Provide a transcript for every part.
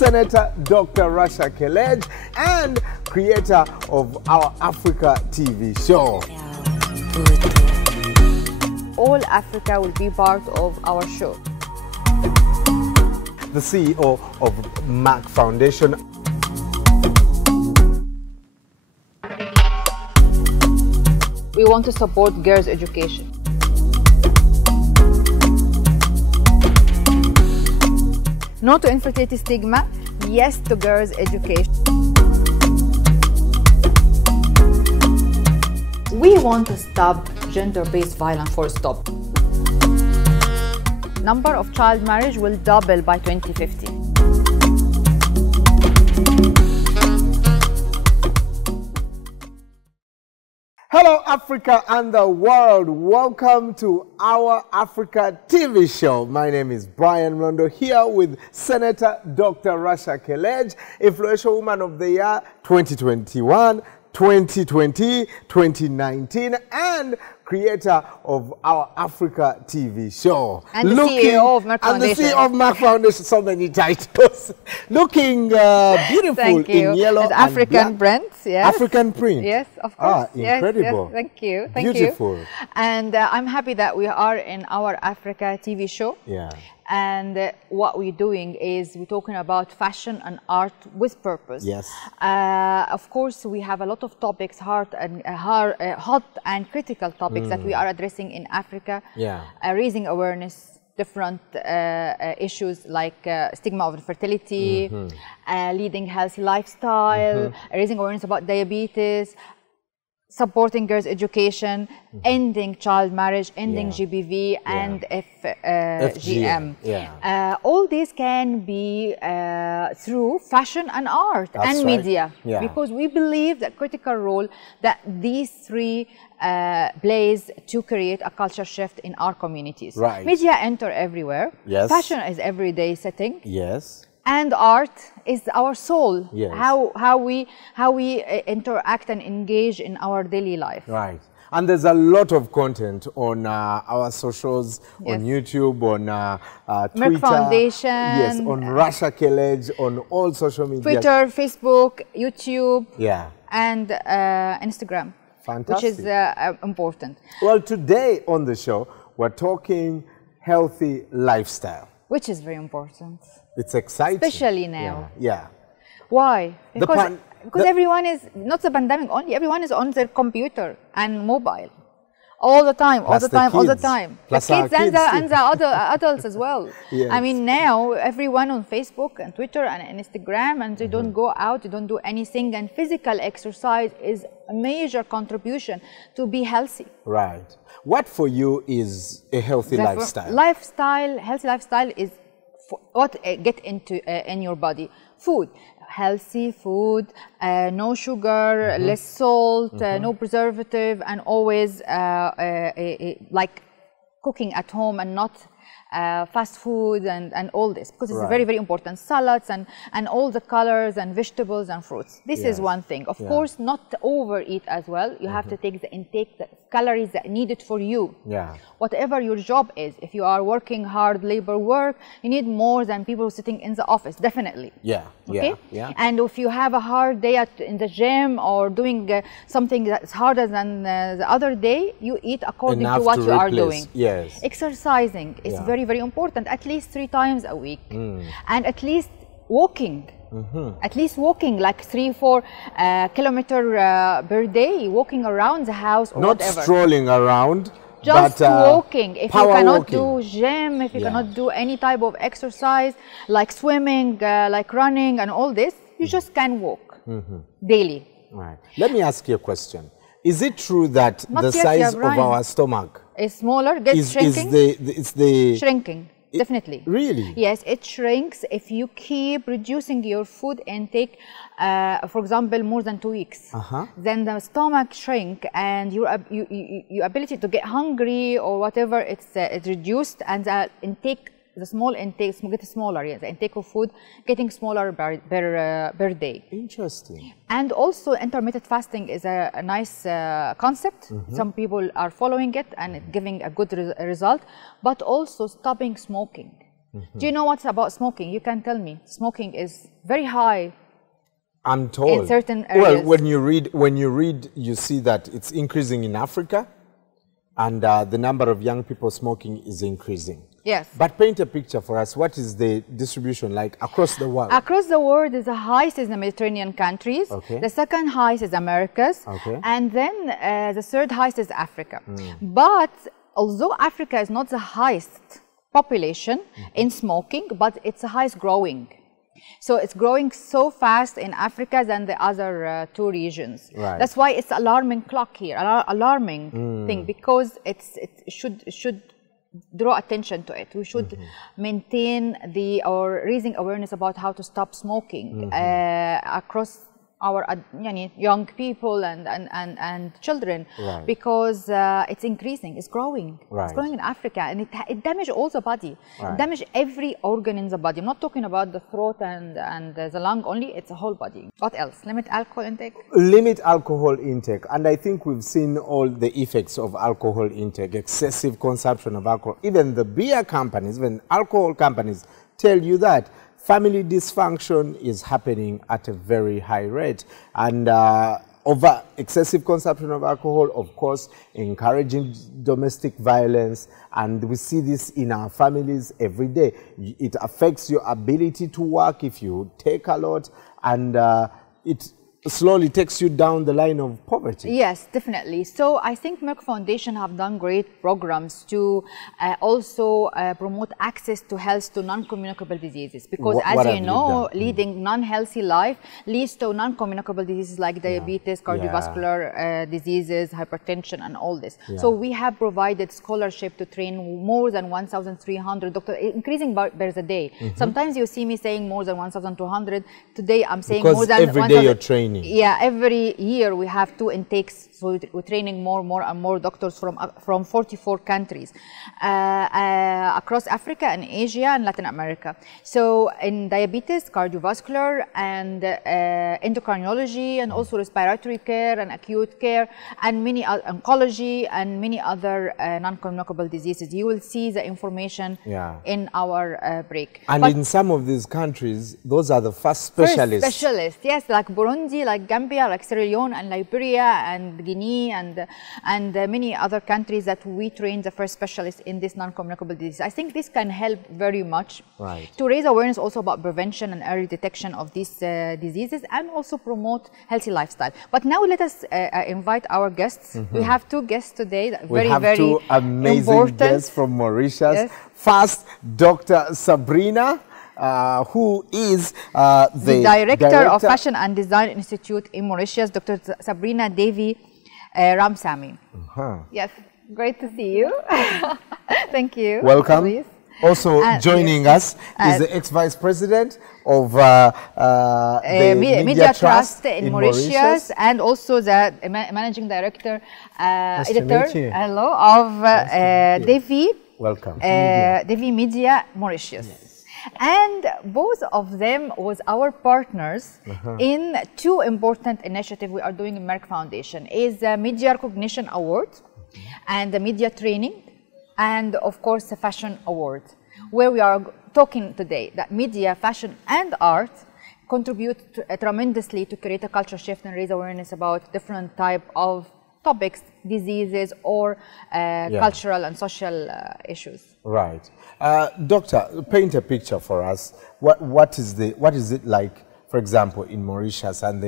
Senator Dr. Rasha Kelej and creator of our Africa TV show. All Africa will be part of our show. The CEO of Merck Foundation. We want to support girls' education. No to infertility stigma, yes to girls' education. We want to stop gender-based violence, full stop. Number of child marriage will double by 2050. Hello Africa and the world, welcome to our Africa TV show. My name is Brian Rondo here with Senator Dr. Rasha Kelej, Influential Woman of the Year 2021, 2020, 2019 and creator of our Africa TV show. And the CEO of Merck Foundation. And the CEO of Merck Foundation, so many titles. Looking beautiful in yellow and African prints, yes. African print. Yes, of course. Incredible. Yes, thank you. Thank Beautiful. you. And I'm happy that we are in our Africa TV show. Yeah. And what we're doing is we're talking about fashion and art with purpose. Yes. Of course, we have a lot of topics, hot and critical topics that we are addressing in Africa. Yeah. Raising awareness, different issues like stigma of infertility, leading healthy lifestyle, raising awareness about diabetes, supporting girls' education, ending child marriage, ending GBV and FGM. Yeah. All these can be through fashion and art and media, because we believe that critical role that these three plays to create a culture shift in our communities. Right. Media enter everywhere. Yes. Fashion is everyday setting. Yes. And art is our soul. Yes. How we interact and engage in our daily life. Right. And there's a lot of content on our socials, on YouTube, on Twitter. Merck Foundation. Yes, on Rasha Kelej, on all social media. Twitter, Facebook, YouTube. Yeah. And Instagram. Fantastic. Which is important. Well, today on the show, we're talking healthy lifestyle. Which is very important. It's exciting. Especially now. Yeah. Why? Because everyone is, not the pandemic only, everyone is on their computer and mobile. All the time, all the time, all the time. Plus the kids and the other adults as well. Yes. I mean, now everyone on Facebook and Twitter and Instagram, and they don't go out, they don't do anything. And physical exercise is a major contribution to be healthy. Right. What for you is a healthy lifestyle? Healthy lifestyle is what get into in your body. Food, healthy food, no sugar, less salt, no preservative, and always like cooking at home and not fast food and all this, because it's very, very important. Salads and all the colors and vegetables and fruits. This is one thing. Of course, not to overeat as well. You have to take the intake, the calories that needed for you. Yeah. Whatever your job is, if you are working hard labor work, you need more than people sitting in the office, definitely. Yeah. Okay? Yeah. And if you have a hard day in the gym or doing something that's harder than the other day, you eat according to what you are doing. Yes. Exercising is very, very important, at least 3 times a week. And at least walking. At least walking like 3-4 kilometers per day, walking around the house or whatever. Not strolling around. Just walking. If you cannot do gym, if you Yeah. cannot do any type of exercise, like swimming, like running and all this, you just can walk daily. Right. Let me ask you a question. Is it true that Not the yet, size yeah, of our stomach It's smaller, gets shrinking? is the Shrinking, definitely. Really? Yes, it shrinks if you keep reducing your food intake, for example, more than 2 weeks. Then the stomach shrink and your ability to get hungry or whatever, it's reduced, and the intake, the small intake gets smaller. Yes, the intake of food getting smaller per day. Interesting. And also intermittent fasting is a nice concept. Some people are following it and it's giving a good result, but also stopping smoking. Do you know what's about smoking? You can tell me. Smoking is very high. I'm told. In certain areas. Well, when you read, you see that it's increasing in Africa, and the number of young people smoking is increasing. Yes. But paint a picture for us. What is the distribution like across the world? Across the world, the highest is the Mediterranean countries. Okay. The second highest is Americas. Okay. And then the third highest is Africa. But although Africa is not the highest population in smoking, but it's the highest growing. So it's growing so fast in Africa than the other two regions. Right. That's why it's alarming clock here, alarming thing, because it should draw attention to it. We should maintain or raising awareness about how to stop smoking across our young people and children, right. because it's increasing, it's growing. Right. It's growing in Africa, and it damages all the body. Right. It damages every organ in the body. I'm not talking about the throat and the lung only, it's the whole body. What else? Limit alcohol intake? Limit alcohol intake, and I think we've seen all the effects of alcohol intake, excessive consumption of alcohol. Even the beer companies, even alcohol companies tell you that family dysfunction is happening at a very high rate, and over excessive consumption of alcohol, of course, encouraging domestic violence, and we see this in our families every day. It affects your ability to work if you take a lot, and it slowly takes you down the line of poverty. Yes, definitely. So I think Merck Foundation have done great programs to also promote access to health to non-communicable diseases, because as you know, leading non-healthy life leads to non-communicable diseases like diabetes, cardiovascular diseases, hypertension, and all this. So we have provided scholarship to train more than 1,300 doctors, increasing by the day. Sometimes you see me saying more than 1,200. Today I'm saying because more than every day you're training. Yeah, every year we have 2 intakes, so we're training more and more doctors from 44 countries across Africa and Asia and Latin America. So in diabetes, cardiovascular, and endocrinology, and also respiratory care and acute care, and many oncology and many other non-communicable diseases. You will see the information in our break. And in some of these countries, those are the first specialists. Yes, like Burundi, like Gambia, like Sierra Leone and Liberia and Guinea and many other countries that we train the first specialists in this non-communicable disease. I think this can help very much to raise awareness also about prevention and early detection of these diseases, and also promote healthy lifestyle. But now let us invite our guests. We have 2 guests today, very 2 amazing guests from Mauritius. First, Dr. Sabrina, who is the Director of Fashion and Design Institute in Mauritius, Dr. Sabrina Devi Ramsamy. Yes, great to see you. Thank you. Welcome. Please. Also joining us is the ex-Vice President of the Media Trust in Mauritius, and also the Managing Director, Editor, of Devi. Welcome. Devi Media Mauritius. And both of them was our partners in 2 important initiatives we are doing in Merck Foundation, is the Media Recognition Award and the Media Training, and of course the Fashion Award, where we are talking today that media, fashion, and art contribute tremendously to create a culture shift and raise awareness about different type of topics, diseases, or cultural and social issues. Right. Doctor, paint a picture for us. What is it like, for example, in Mauritius and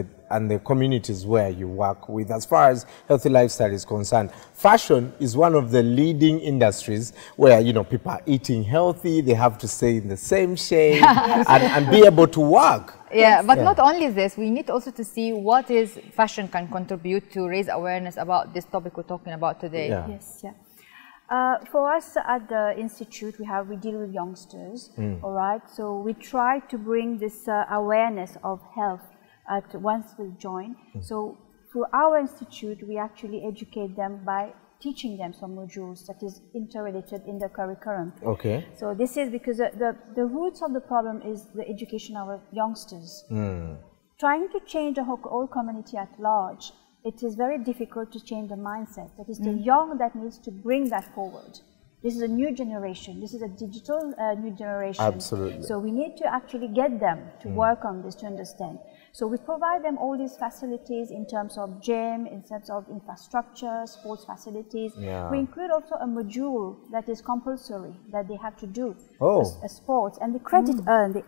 the communities where you work with, as far as healthy lifestyle is concerned? Fashion is one of the leading industries where, you know, people are eating healthy, they have to stay in the same shape and be able to work. Yeah, but not only this, we need also to see what is fashion can contribute to raise awareness about this topic we're talking about today. Yes, for us at the Institute, we deal with youngsters, all right? So we try to bring this awareness of health once we join. So through our institute, we actually educate them by teaching them some modules that is interrelated in the curriculum. Okay. So this is because the roots of the problem is the education of our youngsters. Trying to change the whole community at large, it is very difficult to change the mindset. That is the young that needs to bring that forward. This is a new generation. This is a digital new generation. Absolutely. So we need to actually get them to work on this to understand. So we provide them all these facilities in terms of gym, in terms of infrastructure, sports facilities. Yeah. We include also a module that is compulsory that they have to do a sports, and they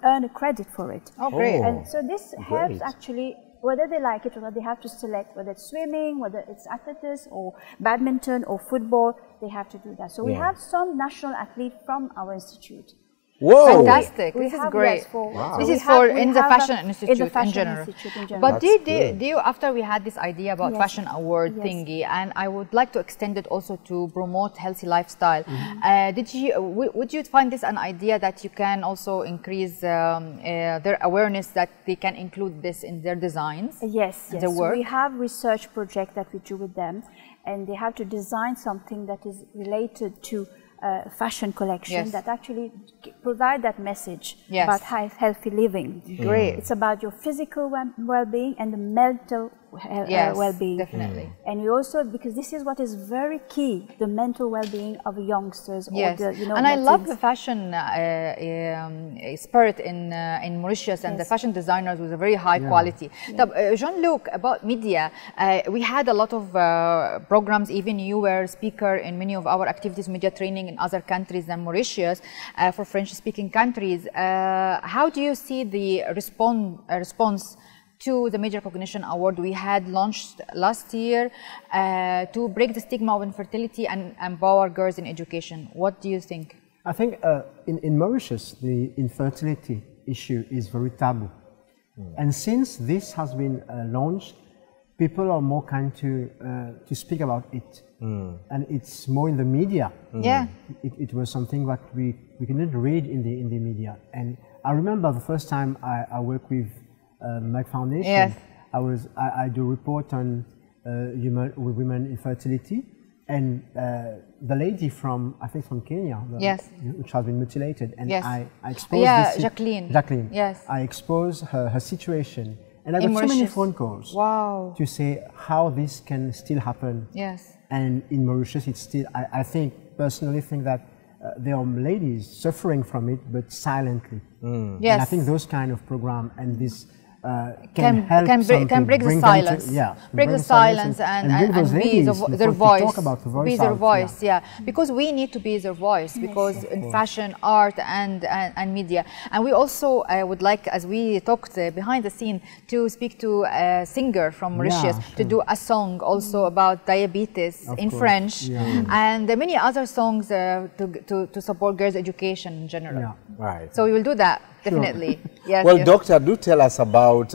earn a credit for it. Oh, great. And so this helps actually, whether they like it or not, they have to select whether it's swimming, whether it's athletics or badminton or football, they have to do that. So we have some national athletes from our institute. Whoa! Fantastic. This is great. This is for in the Fashion Institute in general. But do you, after we had this idea about Fashion Award thingy, and I would like to extend it also to promote healthy lifestyle, would you find this an idea that you can also increase their awareness that they can include this in their designs? Yes, their work? We have research project that we do with them, and they have to design something that is related to fashion collection that actually provide that message about healthy living. Great. It's about your physical well-being and the mental well-being. Definitely. And we also, because this is what is very key, the mental well-being of youngsters. Yes. Or the, and I love the fashion spirit in Mauritius, and the fashion designers with a very high quality. Jean-Luc, about media, we had a lot of programs. Even you were a speaker in many of our activities, media training in other countries than Mauritius, for French-speaking countries. How do you see the response to the Major Recognition Award we had launched last year to break the stigma of infertility and empower girls in education? What do you think? I think in Mauritius, the infertility issue is very taboo. And since this has been launched, people are more kind to speak about it. And it's more in the media. Yeah. It was something that we couldn't read in the media. And I remember the first time I worked with Merck Foundation. Yes. I do report on women infertility, and the lady from, I think from Kenya, which has been mutilated, and I exposed this, Jacqueline. Yes. I exposed her situation, and I got so many phone calls to say how this can still happen. Yes. And in Mauritius, it's still, I think, personally think that there are ladies suffering from it, but silently. Yes. And I think those kind of program and this can break the silence. Break the silence and be their voice. Be their voice, because we need to be their voice, because in fashion, art, and media. And we also would like, as we talked behind the scene, to speak to a singer from Mauritius to do a song also about diabetes in French, and many other songs to support girls' education in general. Right. So we will do that. Definitely. Yes. Well, doctor, do tell us about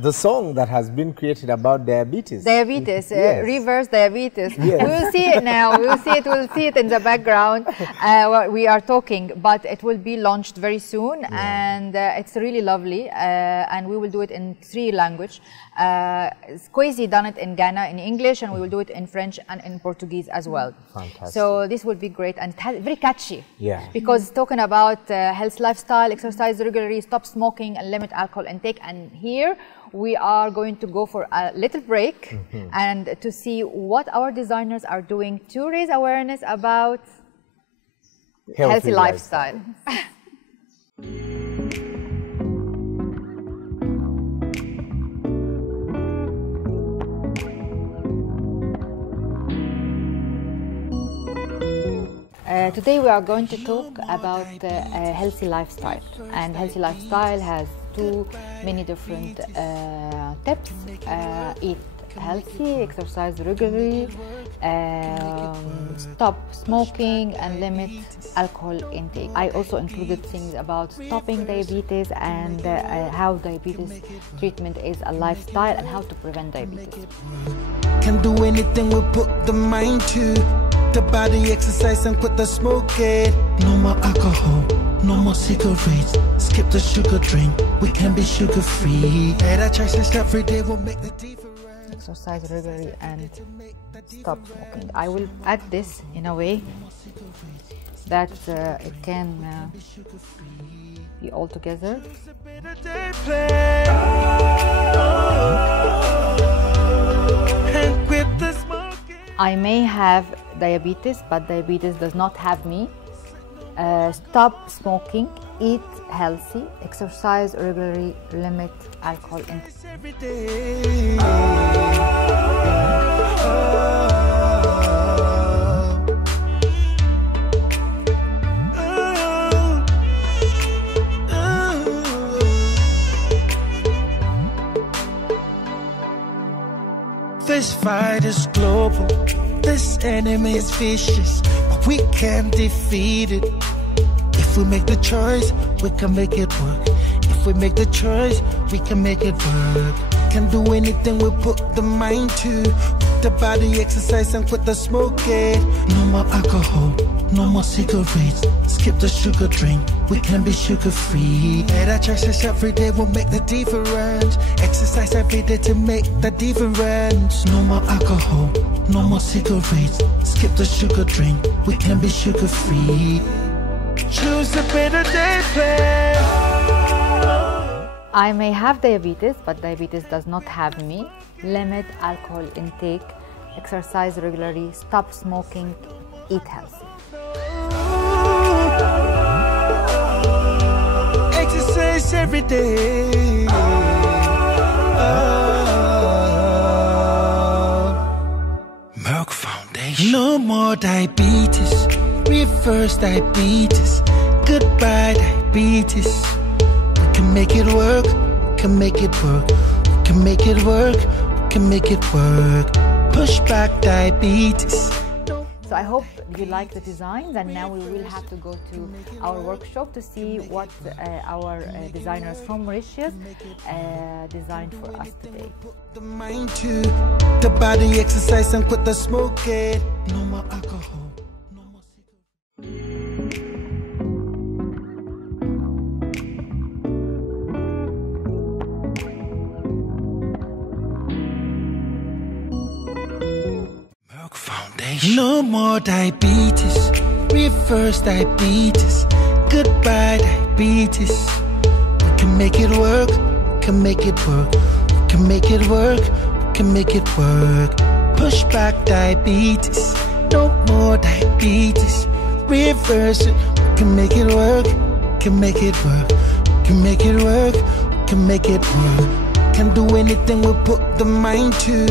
the song that has been created about diabetes. Diabetes, reverse diabetes. Yes. We will see it now. We will see it. We'll see it in the background. We are talking, but it will be launched very soon, and it's really lovely. And we will do it in 3 languages. Kwesi done it in Ghana in English, and we will do it in French and in Portuguese as well. Fantastic. So this will be great and very catchy. Yeah. Because talking about health, lifestyle, exercise regularly, stop smoking, and limit alcohol intake. And here we are going to go for a little break and to see what our designers are doing to raise awareness about healthy lifestyle. Today we are going to talk about a healthy lifestyle, and healthy lifestyle has many different tips. Eat healthy, exercise regularly, stop smoking, and limit alcohol intake. I also included things about stopping diabetes and how diabetes treatment is a lifestyle and how to prevent diabetes. Can do anything we put the mind to. The body exercise and quit the smoking. No more alcohol, no more cigarettes. Skip the sugar drink, we can be sugar free. Better choices every day will make the difference. Exercise regularly and stop smoking. I will add this in a way that it can be all together. I may have diabetes, but diabetes does not have me. Stop smoking, eat healthy, exercise regularly, limit alcohol intake. This fight is global, this enemy is vicious, but we can defeat it. If we make the choice, we can make it work. If we make the choice, we can make it work. Can do anything we put the mind to. Put the body exercise and quit the smoking. No more alcohol, no more cigarettes. Skip the sugar drink, we can be sugar free. Better choices every day will make the difference. Exercise every day to make the difference. No more alcohol, no more cigarettes. Skip the sugar drink, we can be sugar free. Choose a better day plan. I may have diabetes, but diabetes does not have me. Limit alcohol intake, exercise regularly, stop smoking, eat healthy. Exercise every day. Merck Foundation. No more diabetes. Reverse diabetes. Goodbye diabetes. We can make it work. We can make it work. We can make it work. We can make it work. Push back diabetes. So I hope you like the designs, and now we will have to go to our workshop to see what our designers from Mauritius designed for us today. The mind to the body exercise and quit the smoking. No more alcohol. No more cigarettes. Merck Foundation. No more diabetes. Reverse diabetes. Goodbye diabetes. We can make it work. We can make it work. We can make it work. We can make it work. Push back diabetes. No more diabetes. Reverse it. We can make it work. We can make it work. We can make it work. We can make it work. Can do anything we put the mind to.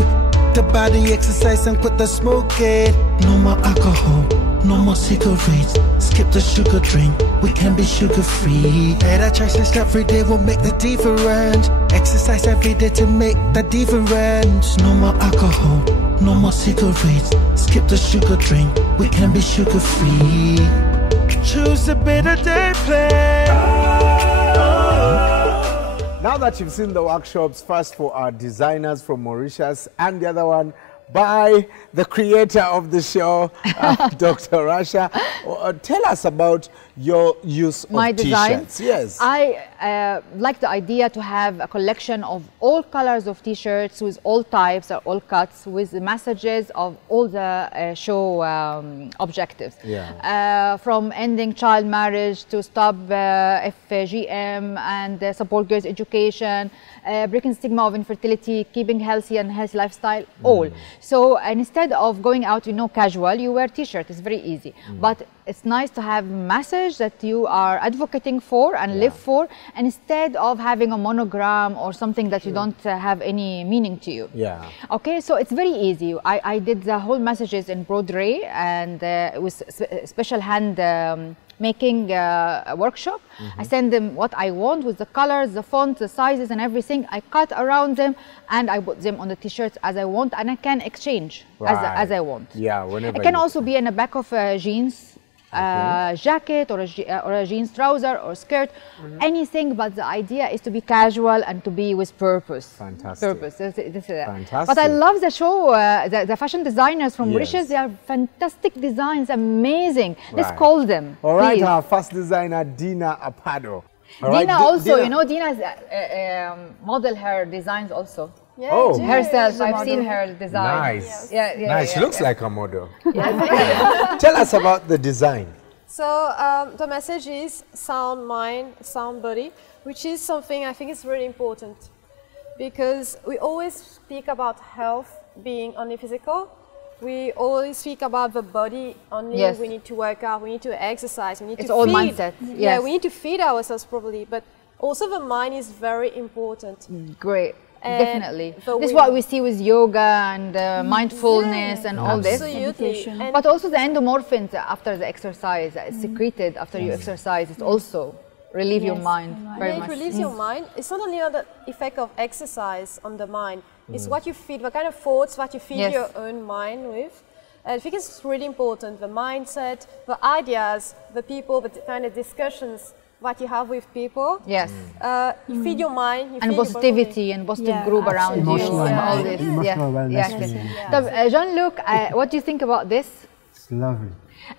The body exercise and quit the smoking. No more alcohol, no more cigarettes. Skip the sugar drink, we can be sugar free. Better choices every day will make the difference. Exercise every day to make the difference. No more alcohol, no more cigarettes. Skip the sugar drink, we can be sugar free. Choose a better day plan. Now that you've seen the workshops, first for our designers from Mauritius and the other one by the creator of the show, Dr. Rasha, tell us about your use of T-shirts. Yes. I like the idea to have a collection of all colors of T-shirts with all types or all cuts with the messages of all the show objectives. Yeah. From ending child marriage to stop FGM and support girls' education, breaking stigma of infertility, keeping healthy and healthy lifestyle, all. So instead of going out, casual, you wear T-shirt. It's very easy. But it's nice to have a message that you are advocating for and live for, and instead of having a monogram or something that you don't have any meaning to you. Yeah. Okay, so it's very easy. I did the whole messages in broderie, and it was special hand making workshop. I send them what I want with the colors, the font, the sizes and everything. I cut around them and I put them on the T-shirts as I want, and I can exchange as I want. Yeah, whenever it can also be in the back of jeans, jacket or a jeans trouser or skirt, anything, but the idea is to be casual and to be with purpose. Fantastic. Purpose. Fantastic. But I love the show, the fashion designers from Mauritius. They are fantastic designs, amazing. Let's call them. All right, please. our first designer, Dina Apado. Dina also, Dina's model her designs also. Yeah, Oh. Herself, I've seen her design. Nice. Yeah, Nice. She looks like a model. Tell us about the design. So the message is sound mind, sound body, which is something I think is really important, because we always speak about health being only physical, we always speak about the body only. Yes. We need to work out, we need to exercise, we need It's to all feed. mindset, Yeah, yes. we need to feed ourselves properly, but also the mind is very important. Great. And Definitely. the This is will. what we see with yoga and mindfulness and all this. Absolutely. And But also the endomorphins after the exercise, secreted after you exercise, it also relieve your Yes, mind very yeah, much. it relieves your mind. It's not only the effect of exercise on the mind, it's what you feed, what kind of thoughts, what you feed Yes. your own mind with. I think it's really important, the mindset, the ideas, the people, the kind of discussions what you have with people. Yes. You feed your mind, you And feed your positivity and positive Yeah, group around Emotional, you and all and this. emotional wellness. Yes. Yes. So, Jean-Luc, what do you think about this? It's lovely.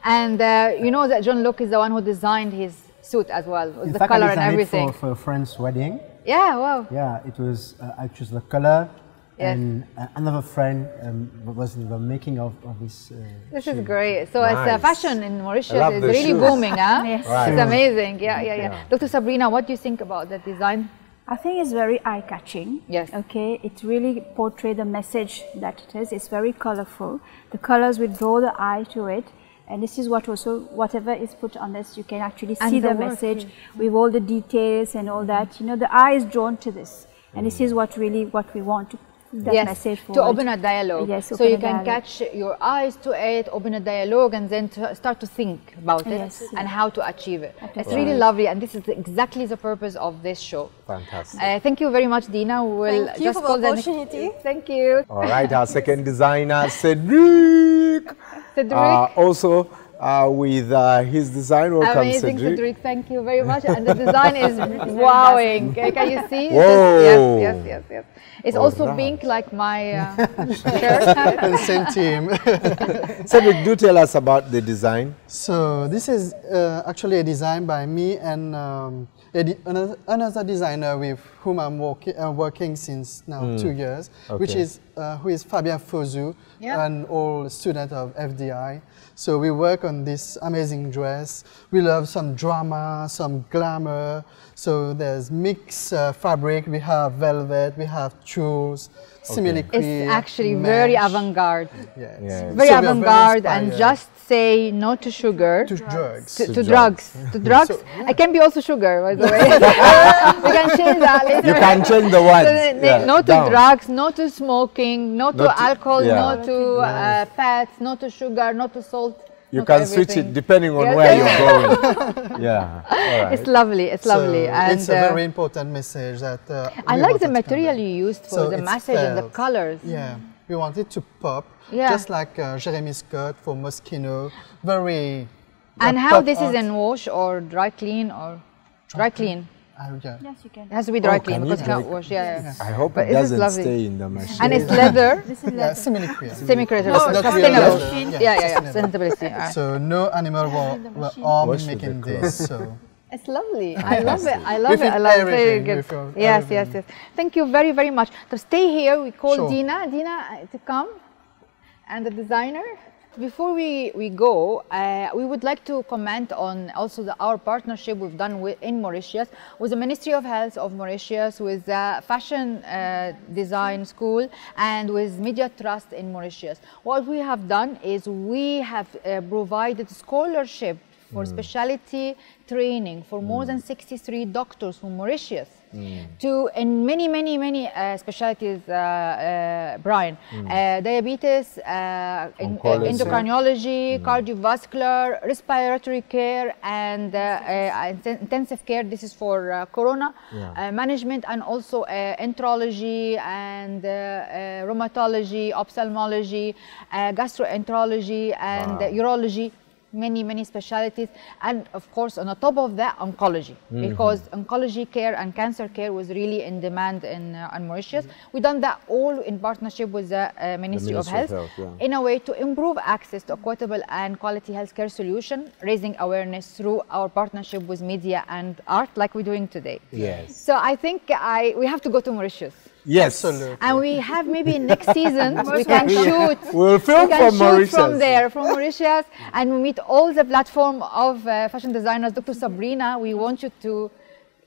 And you know that Jean-Luc is the one who designed his suit as well, with In the fact, color I and designed everything. it for a friend's wedding. Yeah, wow. Yeah, it was, I chose the color, Yes. and another friend was in the making of this. This is shoe. great. So it's Nice. fashion in Mauritius love is the really shoes. booming, huh? Yes. Right. It's amazing. Yeah. Dr. Sabrina, what do you think about the design? I think it's very eye-catching. Yes. Okay, it really portrays the message that it is. It's very colorful. The colors will draw the eye to it. And this is what also, whatever is put on this, you can actually And see the the work, message with all the details and all that. You know, the eye is drawn to this. And this is what really what we want to that Yes, message to forward. open a dialogue. Yes, so open you a can dialogue. catch your eyes to it, open a dialogue, and then to start to think about it Yes. and how to achieve it. It's achieve really it. lovely, and this is exactly the purpose of this show. Fantastic. Thank you very much, Dina. We'll Thank you just for call the the next- opportunity. Thank you, All right, our second designer, Cedric. Cedric. Also with his design, welcome Amazing, Cedric. Cedric. Thank you very much. And the design is wowing. Can you see? Whoa. Yes. It's All also right. pink like my shirt. Same team. Cedric, do tell us about the design. So this is actually a design by me and another designer with whom I'm working since now 2 years, which Okay. is who is Fabien Fozu, Yeah. an old student of FDI. So we work on this amazing dress. We love some drama, some glamour. So there's mixed fabric. We have velvet. We have tulle, simili-cream. It's actually very mesh. avant-garde. Yes. Yeah. Very So we are avant-garde, and inspired. just say no to sugar. To drugs. To drugs. To drugs. I can be also sugar, by the way. We can change that later. You can change the words. Yeah, No to down. drugs, no to smoking, no to Not to- alcohol, yeah. no to fats, no to sugar, no to salt. You no to can switch everything. it depending on Yes. where you're going. Yeah. All right. It's lovely. It's lovely. So And it's a very important message that I we like the wanted to material convey. you used for So the it's message and the felt. colors. Yeah, we want it to pop, Yeah. just like Jeremy Scott for Moschino. Very. And how pop this is art. in wash or dry clean or dry clean? Yeah. Yes, you can. It has to be dry Oh, clean can because you you can't dry- wash. Yeah. I hope But it this is doesn't lovely. stay in the machine. And it's leather, Yeah, simili-cream. semi-creative, It's not real sustainable. leather. Yeah. Sustainability. All right. So no animal were harmed Wash with making the this. So It's lovely. I love it. I love With it. I love it. Very everything, good. with your Yes. everything. Thank you very, very much. So stay here. We call Sure. Dina to come, and the designer. Before we go, we would like to comment on also our partnership we've done in Mauritius with the Ministry of Health of Mauritius, with the Fashion Design School, and with Media Trust in Mauritius. What we have done is we have provided scholarship for specialty training for more than 63 doctors from Mauritius to in many specialties, Brian, diabetes, Oncology. endocrinology, cardiovascular, respiratory care, and intensive care. This is for corona management, and also enterology and rheumatology, ophthalmology, gastroenterology, and urology. Many specialties, and of course on the top of that, oncology, because oncology care and cancer care was really in demand in Mauritius. We've done that all in partnership with the Ministry of Health, in a way to improve access to equitable and quality healthcare solution, raising awareness through our partnership with media and art, like we're doing today. Yes. So I think we have to go to Mauritius. Yes. absolutely. And we have maybe next season we can shoot. We'll film We can from shoot Mauritius. from there, from Mauritius, and we meet all the platform of fashion designers. Dr. Sabrina, we want you to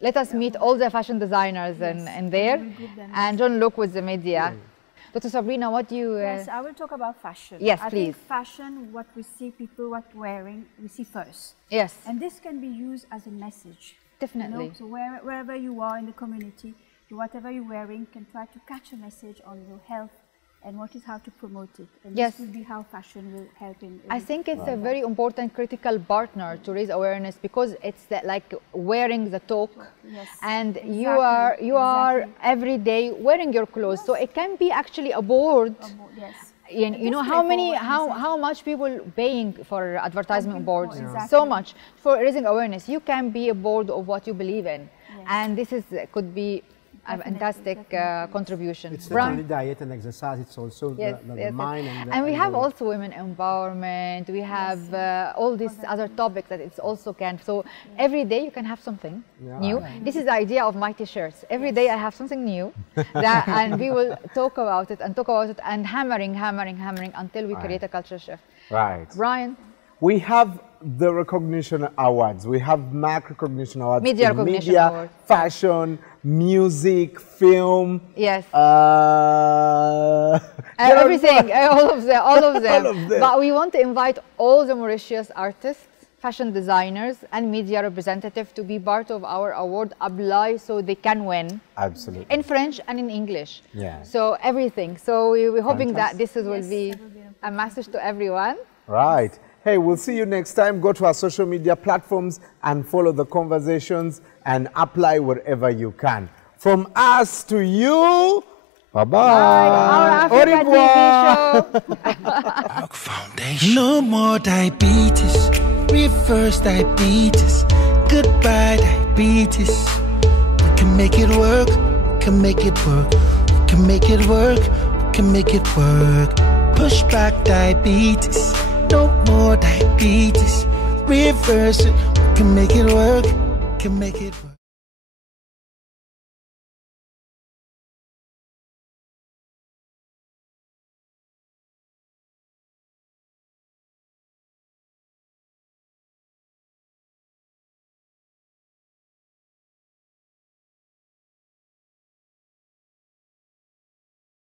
let us meet all the fashion designers in there, and Jean-Luc with the media. Dr. Sabrina, what do you... Yes, I will talk about fashion. Yes, I please. think fashion, what we see people wearing, we see first. Yes. And this can be used as a message. Definitely. You know? So wherever you are in the community, whatever you're wearing can try to catch a message on your health and what is how to promote it. And Yes. this would be how fashion will help in I think it's a very important critical partner to raise awareness, because it's like wearing the talk. Yes, And exactly, you are exactly. every day wearing your clothes. So it can be actually a board. Yes. You know how much people paying for advertisement boards, Exactly. so much for raising awareness. You can be a board of what you believe in, and this could be a fantastic contribution. It's not only diet and exercise, it's also the mind and we have also women empowerment. We have all these other topics that it's also can. So every day you can have something new. This is the idea of my t-shirts. Every day I have something new, and we will talk about it and hammering until we create a culture shift. Right. Brian? We have the recognition awards. We have Merck recognition awards. Media in recognition media, award. fashion, music, film. Yes. Everything. all of them. All of them. But we want to invite all the Mauritius artists, fashion designers, and media representatives to be part of our award, apply so they can win. Absolutely. In French and in English. Yeah. So everything. So we're hoping that this will be a message to everyone. Right. Hey, we'll see you next time. Go to our social media platforms and follow the conversations and apply wherever you can. From us to you, bye-bye. Our Africa TV show. Foundation. No more diabetes, reverse diabetes, goodbye diabetes. We can make it work, we can make it work, we can make it work, we can make it work. Push back diabetes, no more diabetes, reverse it, we can make it work, we can make it work.